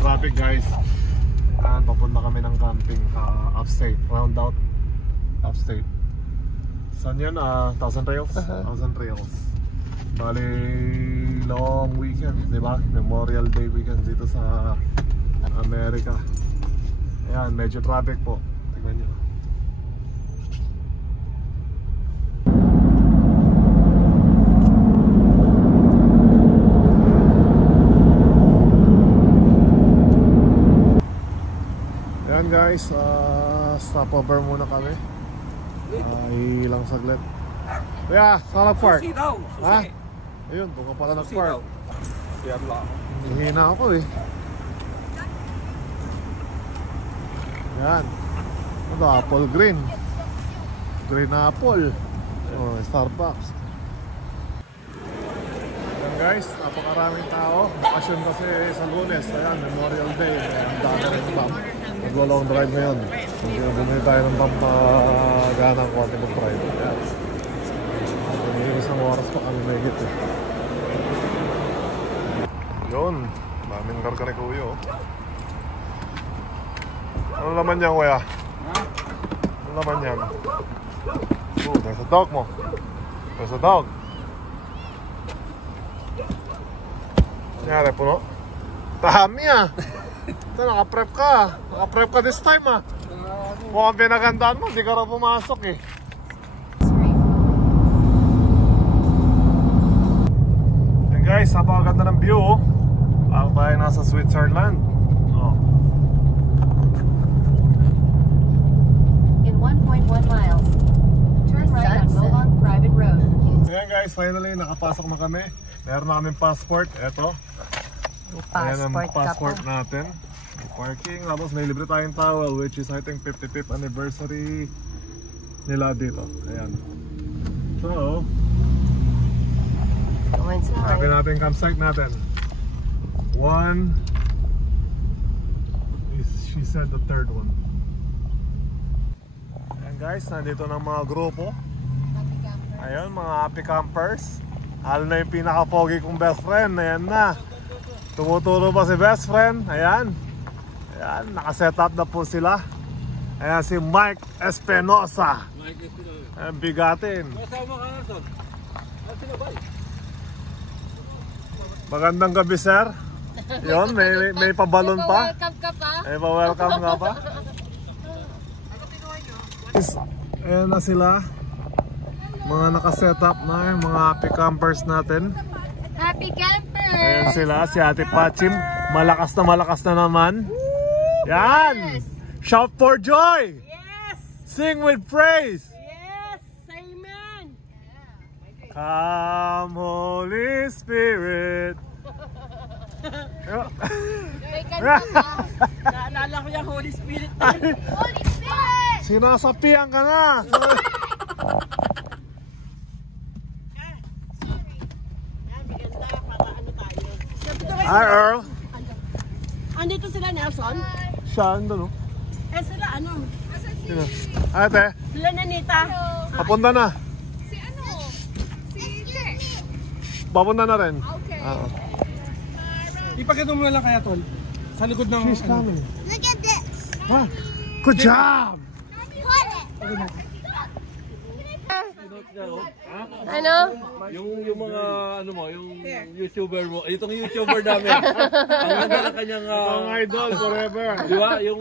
traffic guys. Papunta kami ng camping upstate, roundout upstate. Saan yan? Thousand Trails? Thousand Trails. Bali, long weekend, diba? Memorial Day weekend dito sa Amerika. Ayan, medyo traffic po. Tignan nyo. Ayan guys, stopover muna kami. Ilang saglit. Kuya, saan nag-park? Susi daw, susi. Ha? Ayun, doon ka pala nag-park. Yan lang. Hihina ako eh. Yan. Ano, apple green. Green apple. Oh, Starbucks. Yan guys, napakaraming tao. Bakasyon kasi sa Lunes. Ayan, Memorial Day. Ang dami rin bump. Maglo-long drive ngayon. Hindi na bumili tayo ng bump na gana ang konti mag-drive. Ayan. Isang oras pa kami may hit eh. Yun, daming karga ni Kuya oh. Ano naman yan kuya? Ano naman yan? There's a dog mo. There's a dog. Nangyari puno? Dami ah. Ito naka-prep ka. Naka-prep ka this time ah. Mukhang pinagandaan mo, hindi ka raw pumasok eh. And guys, napakaganda ng view oh. Parang tayo nasa Switzerland. Oh. In 1.1 miles, turn right on Mohawk Private Road. Ayan guys, finally nakapasok na kami. Meron na kaming passport. Eto. Ayan ang passport natin. Parking. Tapos may libre tayong towel, which is I think 55th anniversary nila dito. Ayan. So, sabi natin campsite natin. One is, she said the third one. Ayan guys, nandito ng mga grupo. Ayun, mga happy campers. Halo na yung pinaka-pogi kong best friend. Ayan na. Tumuturo pa si best friend. Ayan. Ayan, nakaset up na po sila. Ayan si Mike Espinosa. Ayan, bigatin. Magandang gabi sir. Yun, may pabalon pa. Welcome ka pa? May pa-welcome nga pa. Ayan na sila. Mga nakaset up na yung mga happy campers natin. Happy campers! Ayan sila, si Ate Pachim. Malakas na naman. Yan! Shout for joy! Yes! Sing with praise! Yes! Amen! Come Holy Spirit! Naalala ko yung Holy Spirit. Holy Spirit! Sinasapian ka na! Hi Earl! Andito sila Nelson? Siya, ando no? Eh sila ano? Sino? Ate, Sila Nanita. papunta na. Si ano? Si Che. Papunta na rin. Okay. Ipakita mo na lang kaya tol. Sa likod ng... She's coming. Look at this. Ah, good job! Ano? Yung mga ano mo, yung YouTuber mo, itong YouTuber namin. Ang ganda ng kanyang Ang idol forever. di ba? Yung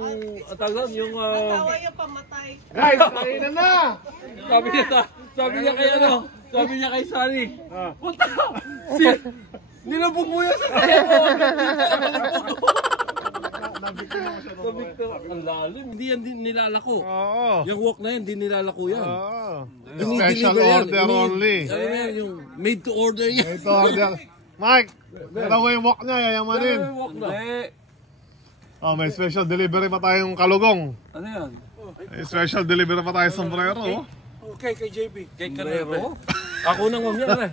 tawag doon, yung Tawa yung pamatay. Guys, kainan na! sabi niya kay ano, sabi niya kay Sunny. Puta! Nilabog mo yan sa kaya mo. Ang lalim. Hindi yan din nilalako. Oo. Yung walk na yan, hindi nilalako yan. Oo. Dinideliver Special yan. order only. Ano yan, yung made to order yan. Ito order. Mike, ito yung walk niya, yayamanin. Yung walk na. Oh, may special delivery pa tayong kalugong. Ano yan? May special delivery pa tayong sombrero. Oh. Okay, kay JB. Kay Carrero. Ako nang mamaya, pre.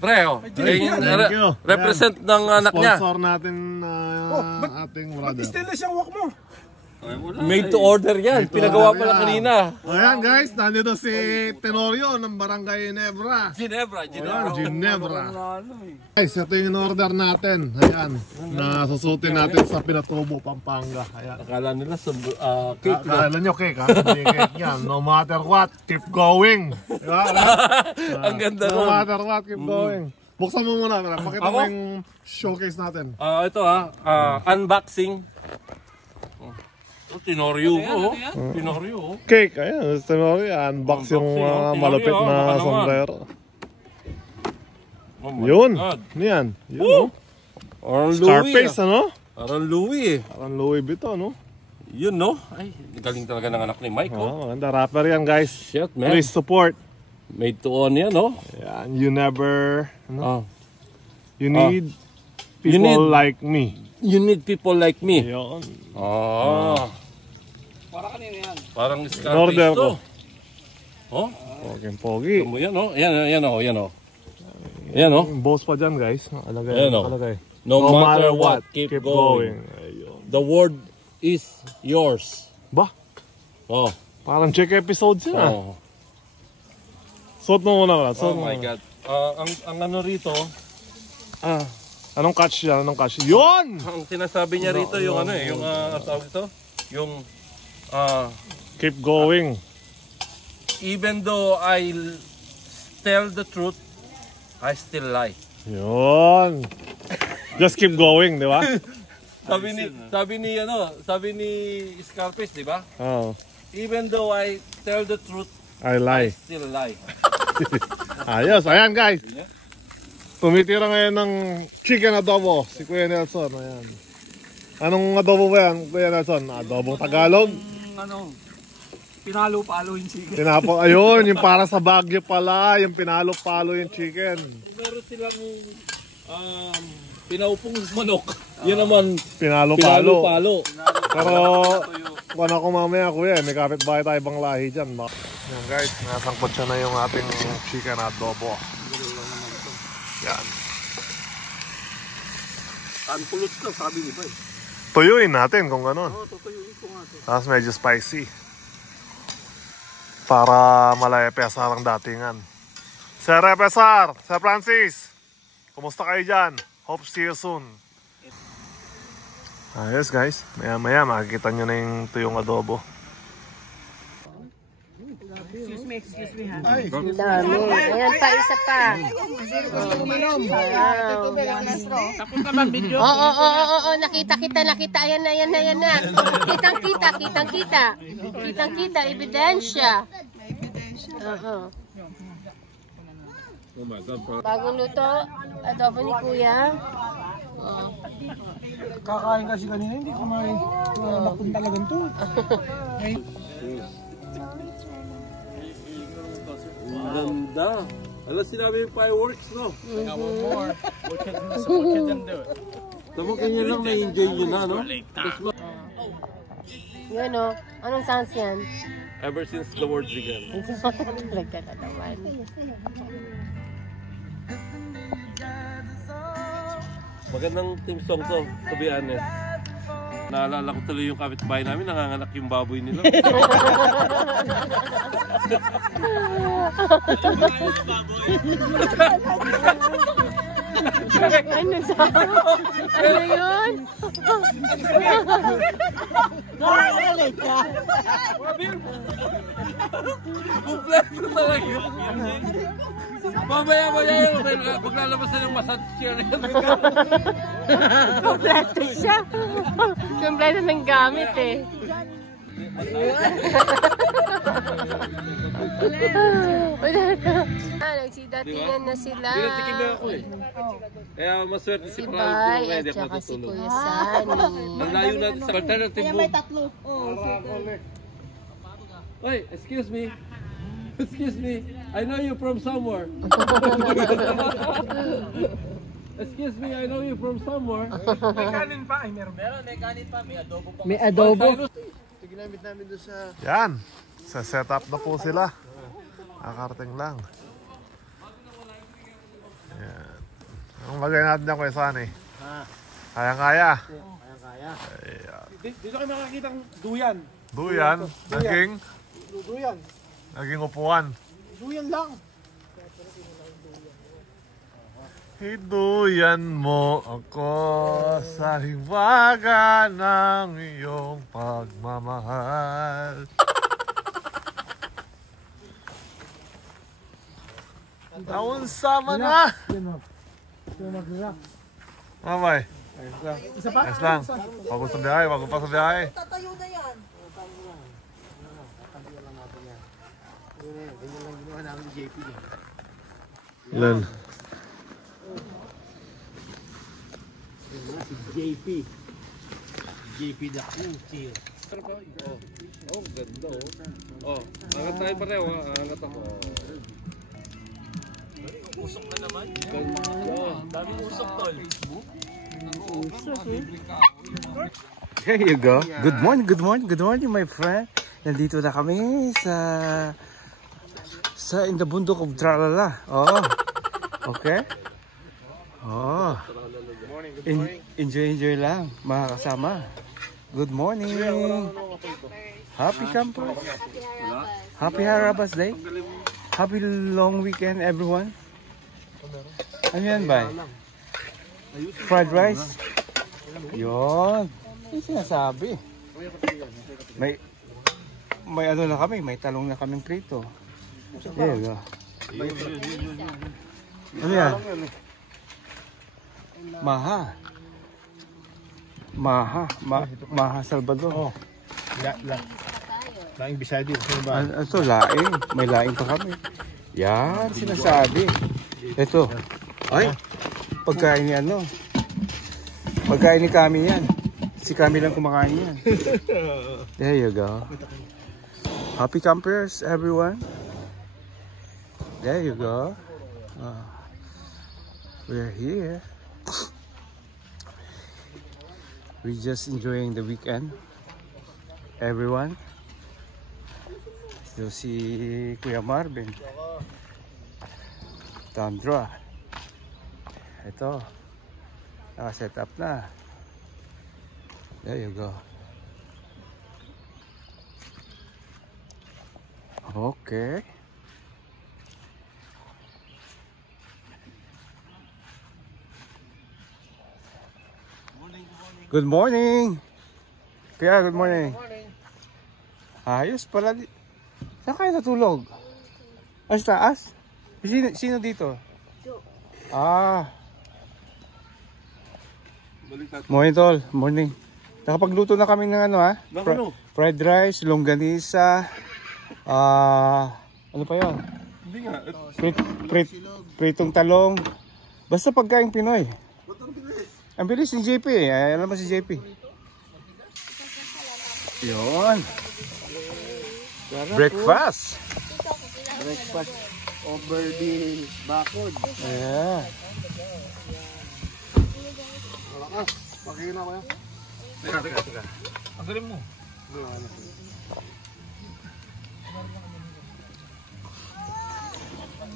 Pre, oh. Thank you. Represent ng anak niya. Sponsor natin ating brother. Stainless yung walk mo. Made to order yan. Pinagawa pa lang kanina. Ayan guys, nandito si Tenorio ng Barangay Ginebra. Ginebra. Ayan, Ginebra. Guys, ito yung in-order natin. Ayan, nasusutin natin sa Pinatubo, Pampanga. Ayan. Akala nila cake na. Akala nyo cake ha? Hindi cake yan. No matter what, keep going. Diba? Ang ganda No nun. matter what, keep going. Buksan mo muna. Pakita mo yung showcase natin. Ito unboxing. Tenorio ko. Tenorio. Cake, ayan. Tenorio, unbox yung malupit na sombrero. Yun. Ano yan? Yun, Parang Scarface, ano? Parang Louis eh. Parang Louis Vuitton, no? Yun no? Ay, galing talaga ng anak ni Mike oh. Maganda. Rapper yan, guys. Shit man. Please support. Made to on yan no? Yan. You never... Ano? Oh. You need people need- like me. You need people like me. Yun. Parang Order Scarface ko. to. Oh? Pogi. Mo yan oh. Yan oh. Yan oh. Boss pa dyan, guys. Alagay. Ayan, oh. Alagay. No matter what, keep going. Ayun. The word is yours. Ba? Oh. Parang check episode sila. Oh. Suot mo muna. Brad. Suot Oh mo my muna. God. Ang ano rito, Anong catch yan? Anong catch? Yun! ang sinasabi niya rito yung ano eh, yung tawag ito, yung Keep going. even though I tell the truth, I still lie. Yun. Just keep going, di ba? sabi ni Scarface, di ba? Oh, Even though I tell the truth, I lie. still lie. Ayos. Ayan, guys. Tumitira ngayon ng chicken adobo si Kuya Nelson. Ayan. Anong adobo ba yan, Kuya Nelson? Adobong Tagalog? Pinalo-palo yung chicken. Ayun, yung para sa Baguio pala. Yung pinalo-palo yung chicken. Meron silang pinaupong manok. Yan naman, Pinalo-palo. pinalo-palo. Pero, kung ako mamaya, Kuya, may kapitbahay tayo ibang lahi dyan. Yan guys, nasangkot siya na yung ating chicken adobo. Yan. Unpulot ka, sabi ni Bay. Tuyuin natin kung gano'n. Tutuyuin ko nga. Tapos medyo spicy. Para malaya pesar ang datingan. Sir Pesar, Sir Francis, kumusta kayo dyan? Hope see you soon. Ayos guys, maya maya makikita nyo na yung tuyong adobo. Excuse me ha. Ang dami. Ayan pa, isa pa. Tapos naman video. Oo, nakita. Ayan na. Kitang-kita, ebidensya. Oo. Oh my God. Bagong luto, adobo ni Kuya. Kakain kasi kanina, hindi kumain. Bakun talagang to. Ganda. Alam sinabi yung fireworks, no? Tama kanya lang na-enjoy nyo na, no? Yun o. Anong sounds yan? Ever since the world began. Talaga na naman. Magandang team song to, to be honest. Naalala ko tuloy yung kapitbahay namin, nanganganak yung baboy nila. Ano yun? Kompleto talaga. Mamaya yun, maglalabas na ng massage chair. Kompleto siya. Kompleto ng gamit eh. Nagsidatingan na sila. Pinatikim na ako eh. Kaya maswerte si Si Paul Bay kung at hindi ako saka si natutulog. Kuya Sunny. Ang layo natin sa alternative mo. Tatlo. Oy, excuse me. Excuse me. I know you from somewhere. Excuse me, I know you from somewhere. May kanin pa. Ay, meron. May kanin pa. May adobo pa. May adobo. Ginamit namin doon sa... Yan, sa setup na po sila. Akarting lang. Yan. Anong lagay natin dyan, Kuya Sunny? Kaya-kaya. Dito kayo makakita ng duyan. Duyan, Duyan. naging upuan. Duyan lang. Hiduyan mo ako sa hiwaga ng iyong pagmamahal. Taon sama na! Yan o. Yan mag-relax. Mamay, Isa pa? ayos lang. Bago sa biyahe, bago pa sa biyahe. Tatayo na yan. Ilan? JP the Cool. Oh, ganda oh. Oh, angat tayo pareho ha. Angat ako. Usok na naman. Ganda. Dami usok tol. There you go. Good morning my friend. Nandito na kami sa in the bundok of Tralala. Oh. Okay. Oh. Enjoy lang mga kasama. Good morning. Happy campus. Happy Harabas Day. Happy long weekend everyone. Ano yan ba? Fried rice. Yun. Yung sinasabi. May ano na kami. May talong na kaming prito. There you go. Ano yan? Maha Salvador. Oh. Laing Bisaya dito. Ito, laing. May laing pa kami. Yan, sinasabi. Ito. Ay, pagkain ni ano. Pagkain ni Kami yan. Si Kami lang kumakain yan. There you go. Happy campers, everyone. There you go. We're here. We're just enjoying the weekend. Everyone. So si Kuya Marvin. Tandra. Ito. Naka-set up na. There you go. Okay. Good morning. Kaya, good morning. Ayos pala. Saan kayo natulog? Sa taas? Sino dito? Ah. Morning, tol. Morning. Nakapagluto na kami ng ano ha? Fried rice, longganisa. Ano pa yun? Hindi nga. Pritong talong. Basta pagkain Pinoy. Ang bilis ni JP eh. Alam mo si JP. Yun. Breakfast. Breakfast over the bakod. Yeah. Malakas, pakina ko yan. Teka. Ang galing mo.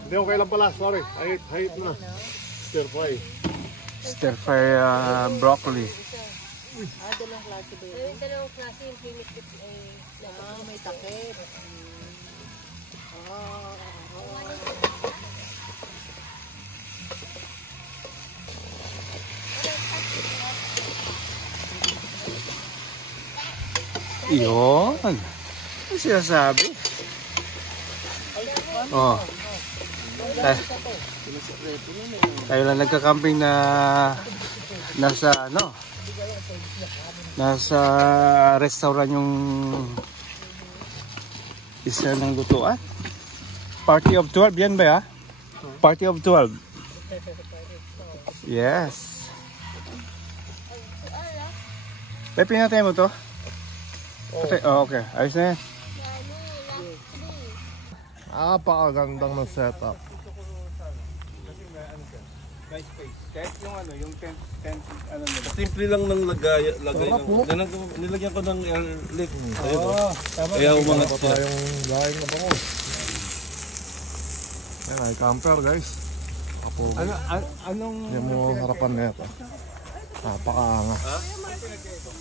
Hindi okay lang pala, sorry. Hait na. Stir fry. Stir fry broccoli. Dalawang klase ba yun? Dalawang klase yung pinikit may takip. Yun. Ano sinasabi? Oh. Tayo lang nagka-camping na nasa restaurant yung isa ng lutuan. Party of 12 yan ba ya? Party of 12. Yes. Pepe natin mo to? Okay. Ayos na yan. Napakagandang ng setup. Kahit yung yung tent Simple lang ng lagay. Nilagyan ko ng airlift. Kaya umangat siya. Yung laing na bango. Yan ay camper guys. Anong Yan mo harapan na ito. Napakaangas. Ha?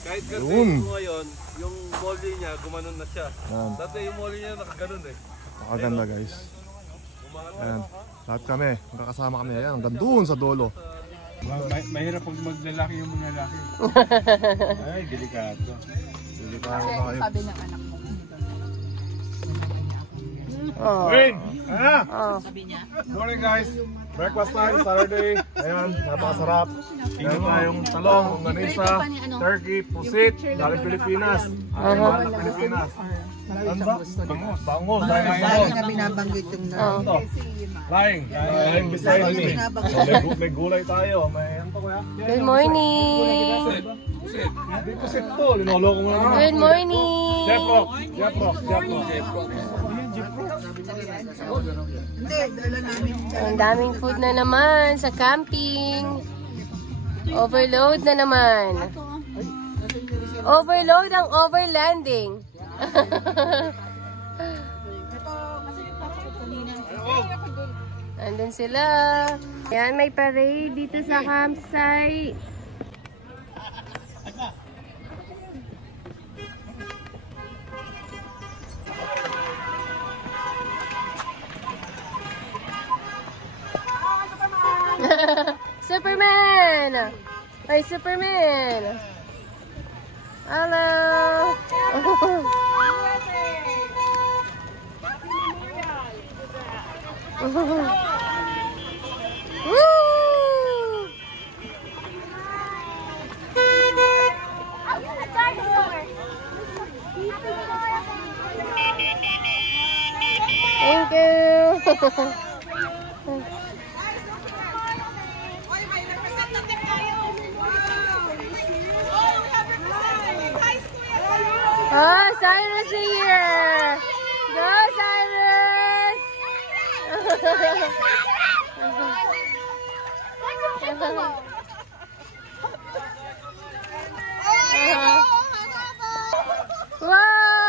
Kahit kasi Yun. ngayon, yung molly niya, gumanon na siya. Yan. Dati yung molly niya nakaganon eh. Napakaganda guys. Ayan. Lahat kami. Magkakasama kami. Ayan. Hanggang doon sa dulo. Mahirap pag maglalaki yung mga lalaki. Ay, delikado. Delikado na kayo. Sabi ng anak mo. Oh. Wait! Ah! Oh. Morning guys! Breakfast time, Saturday. Ayan, napakasarap. Meron tayong talong, longganisa, turkey, pusit, galing Pilipinas. Galing Pilipinas. Ano ba? Bangus. Bangus. Lagi na binabanggit yung Ito. Laing. Laing beside me. May gulay tayo. May ano to kuya? Good morning. Hindi pusit to. Linoloko mo na naman. Good morning. Jeff Rock. Jeff Rock. Jeff Rock. Ang daming food na naman sa camping. Overload na naman. Overload ang overlanding. Andun sila. Yan, may parade dito sa campsite. Superman! Ay, Superman! Hello! Woo! Thank you! Oh, Cyrus is here! Go, Cyrus! Wow! Wow!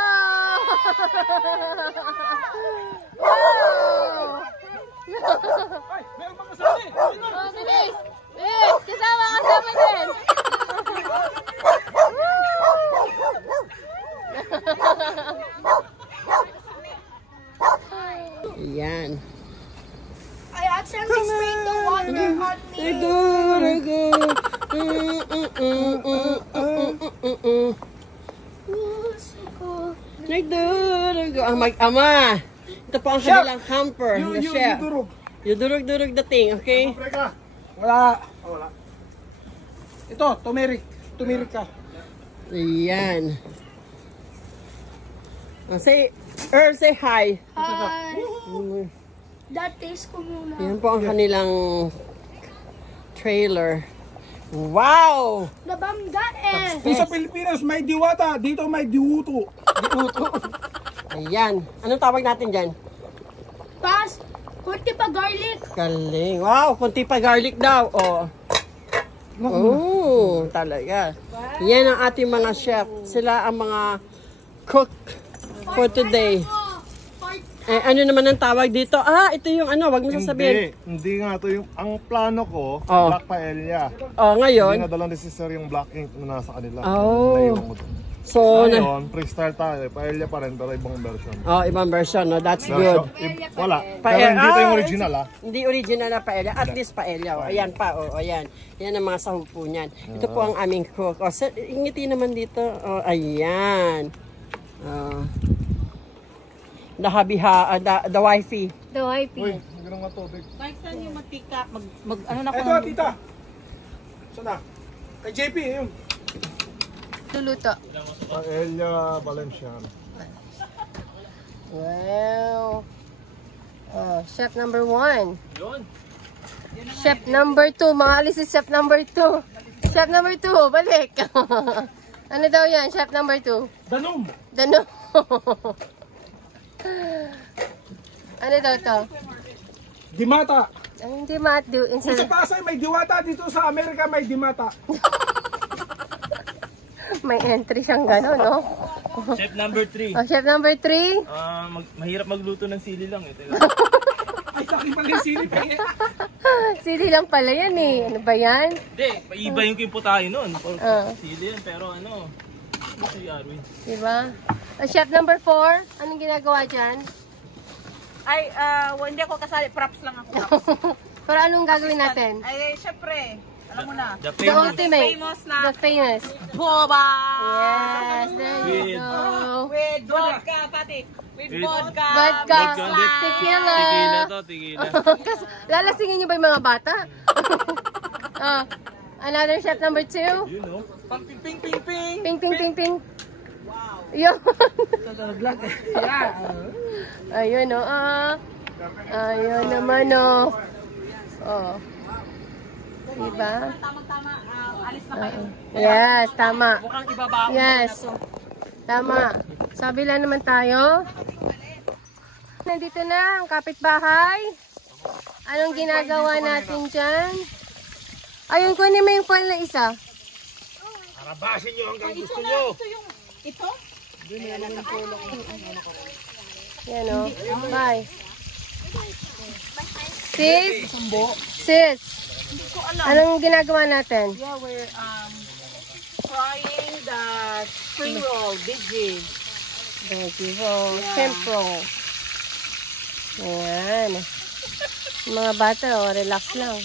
Meron pa kasali! Oh, bilis! Bilis! Kasama din! Yan. I accidentally sprayed the water on me. Ang mag-ama. Ito po ang kanilang hamper. The chef. Yung durog-durog dating, okay? Wala. Wala. Ito, turmeric. Turmeric ka. Ayan. Say, Earl, say hi. Hi. That taste ko muna. Yan po ang kanilang trailer. Wow! Nabangga eh. Kung sa Pilipinas may diwata, dito may diwuto. Ayan. Anong tawag natin dyan? Pas, kunti pa garlic. Galing. Wow, kunti pa garlic daw. Oh. Oh, talaga. Yan ang ating mga chef. Sila ang mga cook for today. Eh, ano naman ang tawag dito? Ah, ito yung ano, wag mo sasabihin. Hindi nga to yung ang plano ko, Oh. black paella. Oh, ngayon. Hindi na dalang necessary yung black ink na nasa kanila. Oh. Naiwan ko doon. So, Ngayon, freestyle tayo. Paella pa rin, pero ibang version. oh, ibang version, no? That's good. Wala. Pero Paella. hindi ito yung original, ah. Hindi original na paella. At least paella. Oh. Ayan pa. Oh, ayan. Yan ang mga sahog po niyan. Ito po ang aming cook. Oh, ngiti naman dito. Oh, ayan. Oh. The wifey. The wifey. Uy, magandang nga tubig. Mike, saan yung matika? Ano na Ito, tita. Saan na? Kay JP, yun. Luluto. Paella Valenciana. Wow. Oh, chef number 1. Chef number 2. Mga alis si chef number 2. Chef number 2, balik. Ano daw yan, chef number 2? Danom. Danom. Ano daw to? Dimata. Ang hindi ma-do. Kung sa Pasay may diwata, dito sa Amerika may dimata. May entry siyang gano'n, no? Chef number 3. Oh, chef number 3. Mahirap magluto ng sili lang eh. Ay, sa akin pala yung silip eh. Sili lang pala yan eh. Ano ba yan? Hindi, paibayin ko yung putahe nun. Ah. Sili yan, pero ano, si Arwin. Diba? Chef number 4, anong ginagawa dyan? Ay, hindi ako kasali. Props lang ako. Pero anong gagawin natin? Ay, syempre. Alam mo na. The The ultimate. Famous na. The famous. Boba! Yes, there you go. With vodka, pati. With vodka. Vodka. Mix Tequila. Tigila to, tigila. Lalasingin niyo ba yung mga bata? Another chef number 2. You know. Ping, ping, ping, ping. Ping, ping, ping, ping. Yun. Ayun o. Ayun naman o. Oh. Diba? Tama-tama. Alis na kayo. Yes, tama. Mukhang ibabaw. Yes. Tama. Sabi lang naman tayo. Nandito na ang kapitbahay. Anong ginagawa natin dyan? Ayun, kunin mo yung phone na isa. Arabasin nyo hanggang gusto nyo. Ito? Yan o. Bye. Sis? Sis? Anong ginagawa natin? Yeah, we're frying the spring roll, veggie. Veggie roll. Shrimp roll. Ayan. Yung mga bata, relax lang.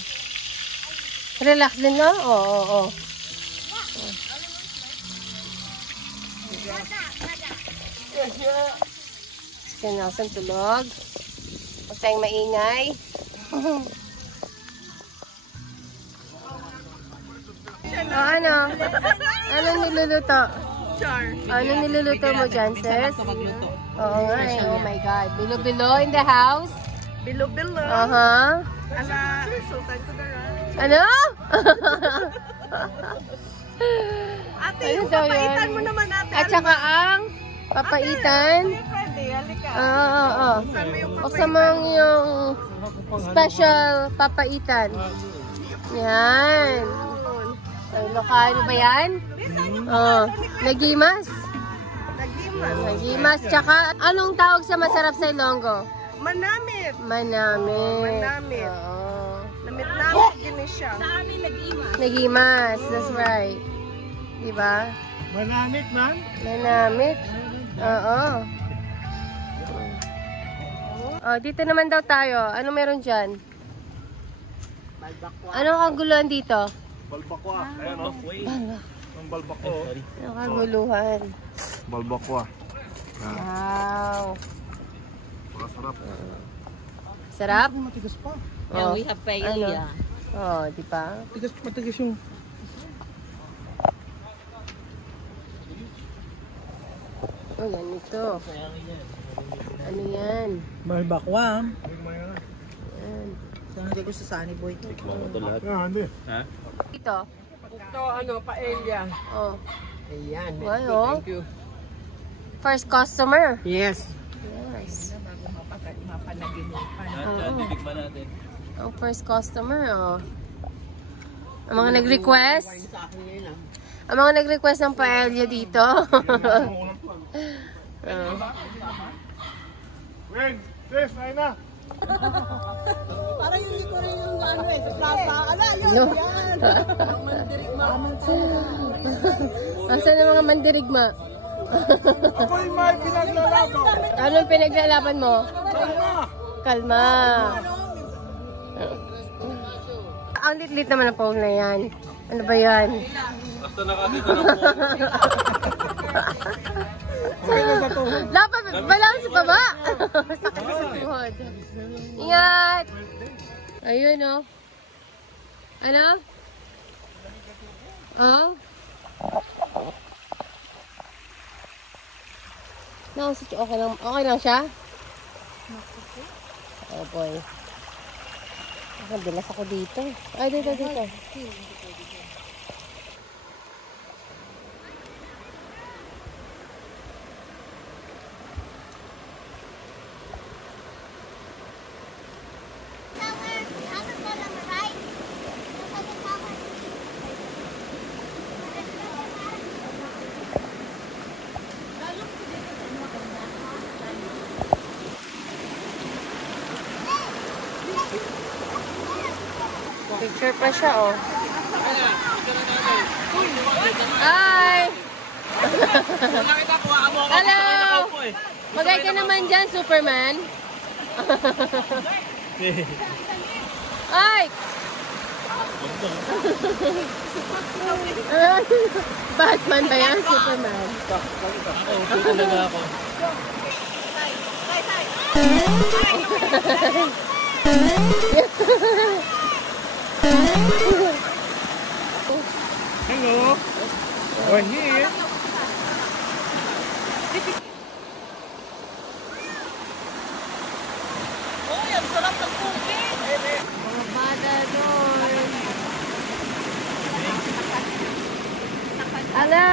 Relax din, no? Oo. Si Nelson tulog. Huwag tayong maingay. Ano? Anong niluluto? Anong niluluto mo dyan, sis? Oo nga eh. Oh my God. Bilo-bilo in the house? Bilo-bilo. Ala, Sultan ko na rin. Ano? Ate, Ano yung daw papaitan yan? mo naman ate. At saka ang papaitan. Pwede, halika. Oo. Buksan mo yung special papaitan. Yan. Ay, lokalo ba yan? Oo. Nagimas. Nagimas. Tsaka, anong tawag sa masarap sa Ilonggo? Manamit. Manamit. Manamit. Oo. Namit-namit din siya. Sa amin nag-imas. Nagimas. That's right. Diba? Manamit man. Manamit. Oo. Oh, dito naman daw tayo. Ano meron dyan? Anong kaguluhan dito? Balbakwa. Ayan o. Ang balbako. Anong kaguluhan? Balbakwa. Wow. Masarap. Sarap? Matigas pa. Oh. We have paella. Oh, di ba? Matigas yung... Oh, yan ito. Ano yan? Balbakwa. Yan. Saan ko sa Sunny Boy? Hindi. Ha? Ito. Ito, paella. Oh. Ayan. Wow, oh. Thank you. First customer. Yes. Yes. Titikman natin. Ang first customer, oh. Ang mga nag-request. Ang mga nag-request ng paella dito. Wait, sis, ayun na. Parang hindi ko rin yung ano eh. Sa plaza. Ala, yun. No. Yan. Mandirigma. Asan ang mga mandirigma? Ako'y may pinaglalaban. Anong pinaglalaban mo? Kalma. Ang lit-lit naman ang phone na yan. Ano ba yan? Basta nakatito na po. Dapat balance sa baba. Sakit sa tuhod. Ingat. Ayun oh. Ano? Oh? No, okay lang siya? Oh boy. Nakabilas ako dito. Ay, dito. Picture pa siya, oh. Hi! Hello! Magay ka naman dyan, Superman. Ay! Batman ba yan? Superman? Ako talaga ako. Hello. We're here. Uy, ang sarap ng cookies! Mga bata doon. Hello!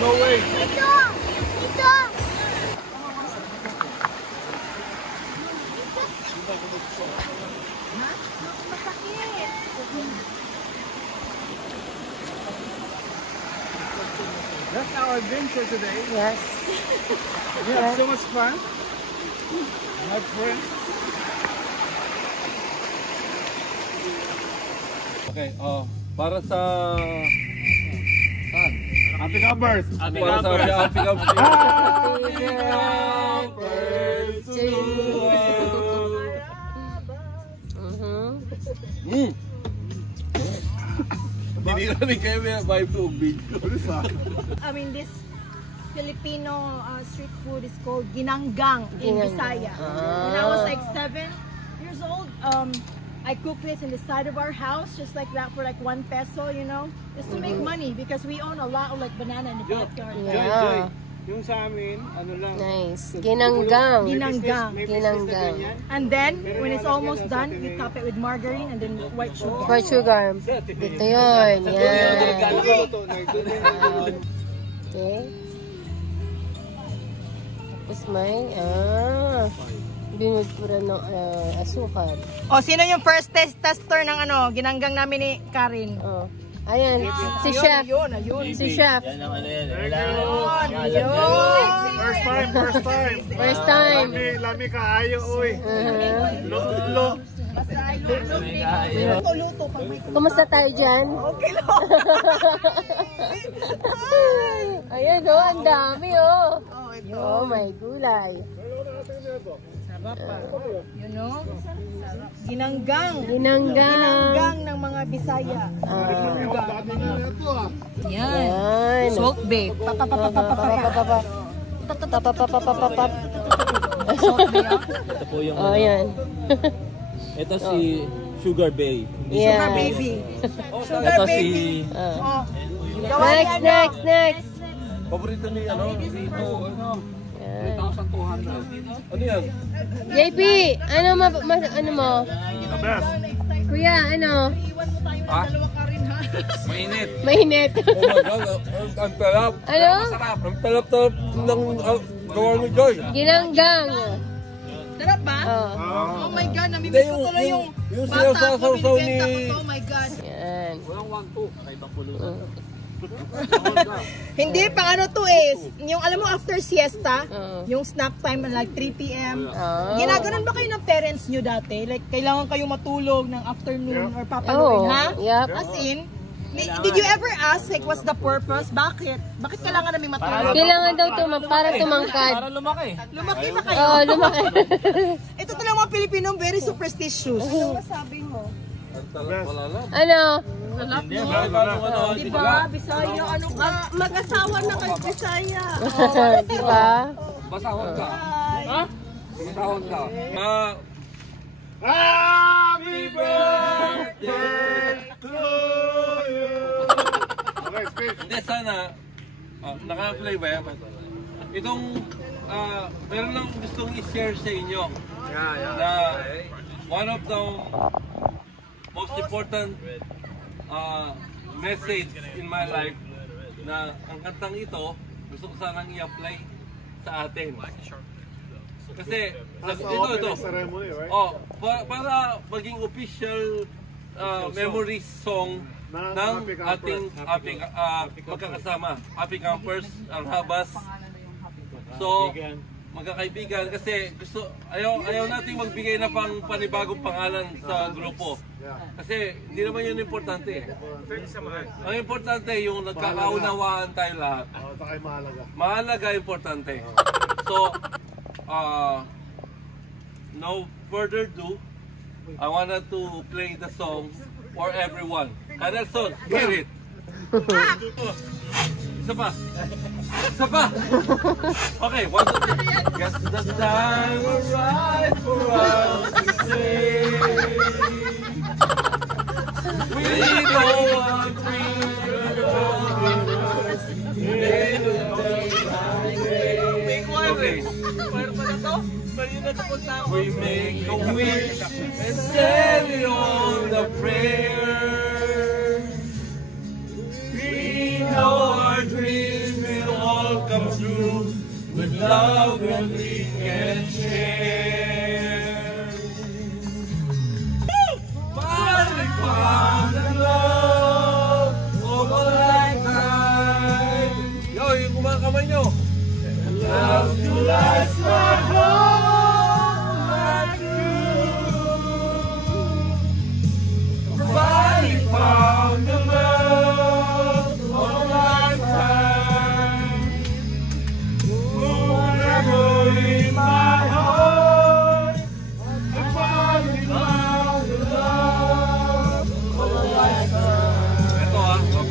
No way. That's our adventure today. Yes. We had so much fun. My friend. Okay, para sa... Saan? Happy numbers. Para sa Happy Campers. Hindi na rin kayo may vibe to video. I mean, this Filipino street food is called ginanggang in Bisaya. When I was like 7 years old, I cooked this in the side of our house, just like that, for like 1 peso, you know, just to make money because we own a lot of like banana in the backyard. Yeah. Yung sa amin, ano lang. Nice. Ginanggang. Ginanggang. Ginanggang. And then, when it's almost done, we top it with margarine and then white sugar. White sugar. Ito yun. Yan. Okay. Tapos may, binudpura ng asukal. O, sino yung first tester ng ano, ginanggang namin ni Karin? Oh. Ayan, si Chef. Ayun. Si Chef. First time. First time. Lami kaayo, uy. Luto. Luto pag may Kumusta tayo dyan? okay lang. Ayan oh, ang dami oh. Oh my gulay. Sarap pa. You know? Ginanggang. Ginanggang ng mga Bisaya. Yan. Salt babe. Papapapapapap. Ito po yung Oh, yan. Ito si Sugar Bay. Yeah. Sugar baby. Ito si Oh. Next. paborito ni dito. Yan. 3,200. Ano yan? JP, ano mo? The best. Kuya, ano? Ha? Mainit. Mainit. Oh my God, ang talap. Ano? Ang talap-talap ng gawa ni Joy. Ginanggang. Sarap ba? Oh. Oh my God, namimiss ko tuloy yung bata ko, sinasawsaw binibenta ni... ko to. Oh my God. Yan. Hindi, pang ano to is, yung alam mo after siesta, Oo. yung snack time like 3 p.m. Oh. Ginaganon ba kayo ng parents nyo dati? Like, kailangan kayo matulog ng afternoon or papaluin, Oh, ha? yep. As in, did you ever ask, like, what's the purpose? Bakit? Bakit kailangan namin matulog? Kailangan daw para tumangkad. Lumaki na kayo. Oo, lumaki. Ito talaga mga Pilipino, very superstitious. Ano masabi mo? Ano? Diba? Bisaya, ano ka? Mag-asawa na kayo, Bisaya. Diba? Basahon ka. Ha? Basahon ka. Happy birthday to you. Okay, speak. Hindi, sana, naka-play ba yan? Itong, meron lang gustong i-share sa inyo. Na one of the most important message in my life na ang kantang ito gusto ko sanang i-apply sa atin. Kasi ito. Ceremony, right? Oh, para maging official memory song ng ating magkakasama, Happy Campers, ang Habas. So, magkakaibigan kasi ayaw nating magbigay na panibagong pangalan sa grupo. Kasi hindi naman yun importante. Ang importante yung nagkakaunawaan tayo lahat. Mahalaga, importante. So, no further ado, I wanted to play the song for everyone. Nelson, hear it. Isa pa. Okay, 1, 2, 3. Guess the time arrived for us to say we know what we we make a wish and send it on the prayer. We know our dreams will all come true with love that we can share. Finally found the love of a lifetime. Yo, yung kumakamay nyo. Love to last my whole life through. Finally found the love of a lifetime. Forever in my heart, I finally found the love of a lifetime. Ito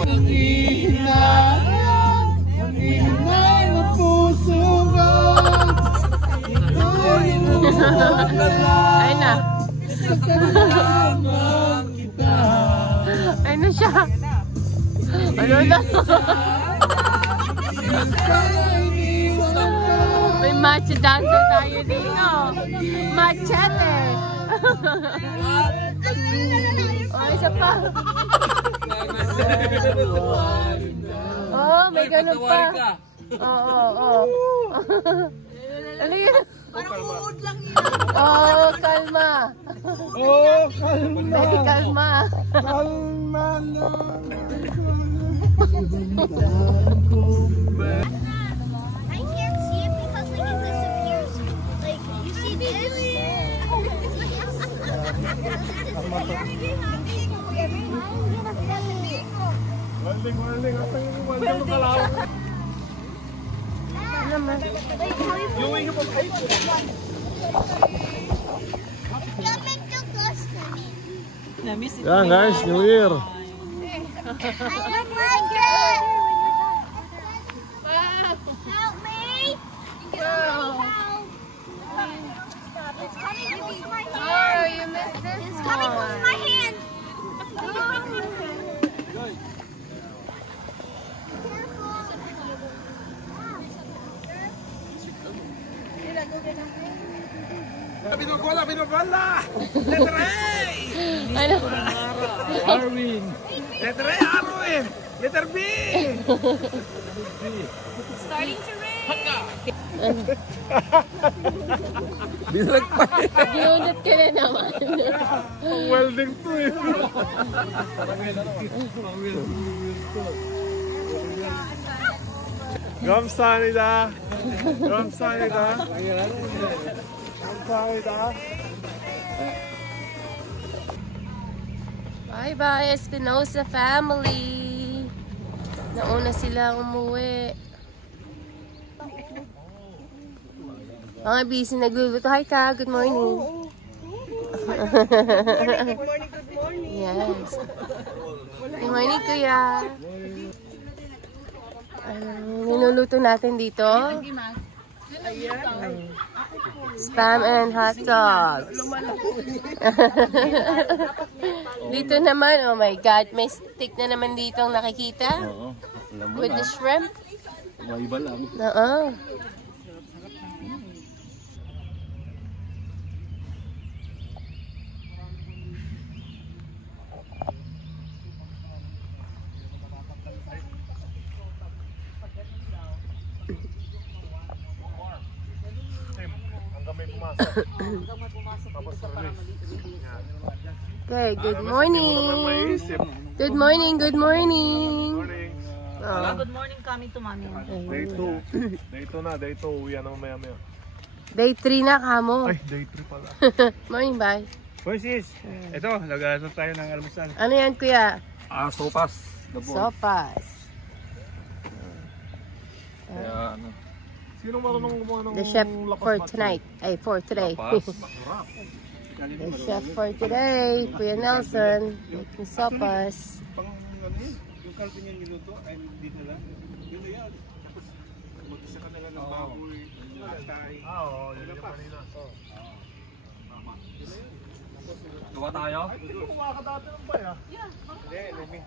Ay na. Ay na siya. Ano na? May matcha dancer tayo dito. Machete. Oh, isa pa. Oh, may ganun pa. Oo. Ano yun? Oh, kalma. Kalma lang. I can't see it because like it disappears. Like you see this? Yan guys, New Year. I don't like it. Help me. Help. It's coming close to my hand. Oh, you missed this It's coming close to my hand. Binobala! Letter A! Ano? Arwin! Letter A, Arwin! Letter B! Starting to rain. Ginunod ka na naman. Welding to eh. 감사합니다. 감사합니다. 감사합니다. Bye-bye, Espinosa family. Nauna sila umuwi. Mga busy nagluluto. Hi, Ka. Good morning. Good morning. Yes. Good morning, Kuya. Niluluto natin dito. Spam and hot dogs. Dito naman, oh my God, may stick na naman dito ang nakikita. With the shrimp. Iba lang. Oo. Okay, good morning. Good morning, good morning. Good morning kami to mami. Day 2. Day 2 na, day 2. Uwi na maya-maya. Day 3 na kamo. Ay, day 3 pala. Morning, bye. Sis, ito, nag-ano tayo ng almusal. Ano yan, kuya? Sopas. Sopas. Kaya ano. Sino marunong gumawa ng The chef lapas for bato? tonight. Ay, for today. Lapas. The chef for today, Kuya Nelson, making sopas. Pang ano yun, yung kalpin yung niluto, ay dito lang. Yun na yan. Tapos mag-isa ka na lang ng baboy, atay. Oo, yun yung kanina. Gawa tayo? Ay, hindi ko kumawa ka dati ng bay ah. Hindi, lumi.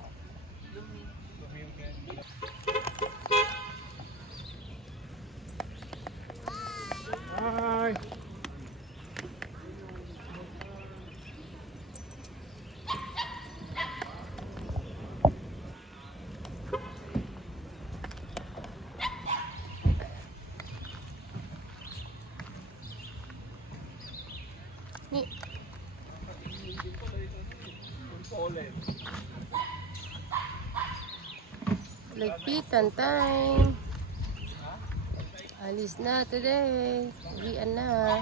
Lumi yung candy. Hi! Lagpitan time. Alis na today. Uwian na.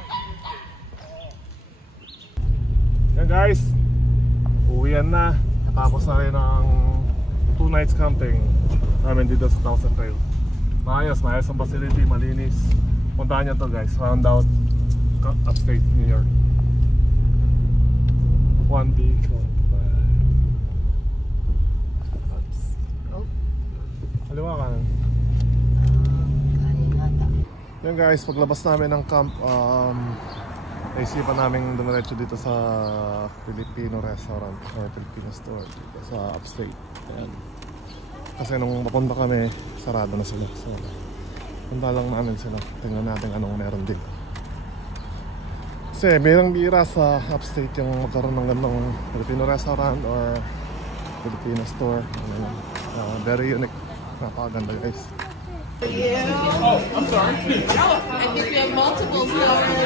Yan guys, uwian na. Tapos na rin ang 2 nights camping namin dito sa Thousand Trail. Maayos ang facility, malinis. Puntahan nyo to guys, round out upstate New York. One big Kaliwa kanan. Yan guys, paglabas namin ng camp, naisipan namin dumiretso dito sa Filipino restaurant or Filipino store dito sa upstate. Ayan. Kasi nung papunta kami, sarado na sila. So, punta lang namin sila. Tingnan natin anong meron din. Kasi birang-bira sa upstate yung magkaroon ng ganong Filipino restaurant or Filipino store. Very unique. Napakaganda guys. Oh, I'm sorry. I think we have multiple flowers.